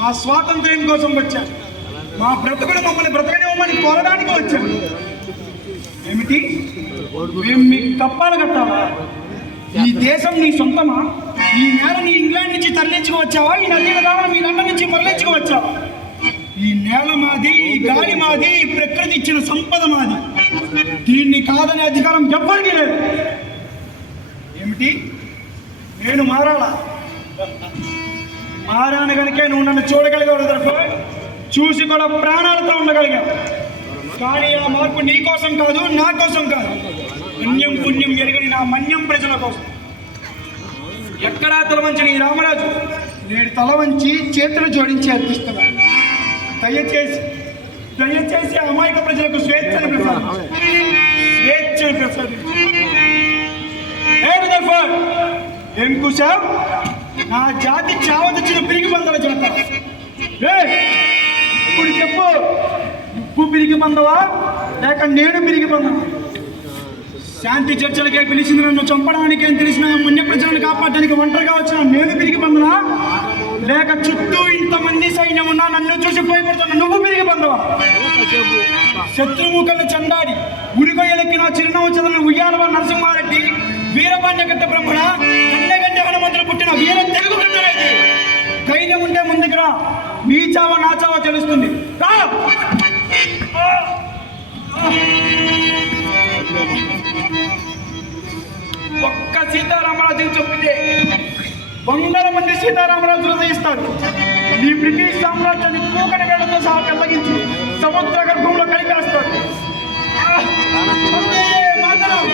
మా స్వాతంత్ర్యం కోసం వచ్చాను. మా బ్రతుకులు మమ్మల్ని బ్రతకనివ్వమని కోరడానికి వచ్చాను. ఏమిటి? మేము మీకు కప్పాలు కట్టాలా? ఈ దేశం నీ సొంతమా? ఈ నేల నీ ఇంగ్లాండ్ నుంచి తరలించుకోవచ్చావా? ఈ నదీల ద్వారా మీ లండన్ నుంచి మరలించుకోవచ్చావా? ఈ నేల మాది, ఈ గాలి మాది, ఈ ప్రకృతి ఇచ్చిన సంపద మాది. దీన్ని కాదనే అధికారం ఎవ్వరికీ లేదు. ఏమిటి? నేను మారాలా? మారాను కనుకే నువ్వు నన్ను చూడగలిగావు తప్ప చూసి కూడా ప్రాణాలతో ఉండగలిగావు. కానీ ఆ మార్పు నీ కోసం కాదు, నా కోసం కాదు, పుణ్యం పుణ్యం ఎరుగని నా మన్యం ప్రజల కోసం. ఎక్కడా తలవంచని ఈ రామరాజు నేడు తల వంచి చేతులు జోడించి అర్పిస్తున్నాను. దయచేసి దయచేసి అమాయక ప్రజలకు స్వేచ్ఛను ప్రసాదించు. ఏం కూసావు? నా జాతి చావదొచ్చిన పిరిగి బందల జాత. ఇప్పుడు చెప్పు, నువ్వు పిరిగి బందవా లేక నేను పిరిగి బందవా? శాంతి చర్చలకే పిలిచింది నన్ను చంపడానికి అని తెలిసిన మన్య ప్రజలను కాపాడడానికి ఒంటరిగా వచ్చిన నేను పిరిగి బందనా లేక చుట్టూ ఇంతమంది సైన్యం ఉన్నా నన్ను చూసి భయపడుతున్నా నువ్వు పిరిగి బందవా? శత్రుముఖల్ని చండాడి ఉరికొయ్యలెక్కిన చిరునవ్వు చదువులు ఉయ్యాలవ నరసింహారెడ్డి, వీరపాండ్య గట్ట బ్రహ్మణ, కన్నెగంట హనుమంతులు పుట్టిన వీర తెలుగు బిడ్డలైతే ధైర్యం ఉంటే ముందుకు రా. మీ చావ నా చావ తెలుస్తుంది. ఒక్క సీతారామరాజు చెప్పితే 100 మంది సీతారామరాజులు ఉదయిస్తారు. ఈ బ్రిటిష్ సామ్రాజ్యాన్ని కూకటి వేళ్లతో సహా కల్లగించి సముద్ర గర్భంలో కలిపేస్తారు. మాతరం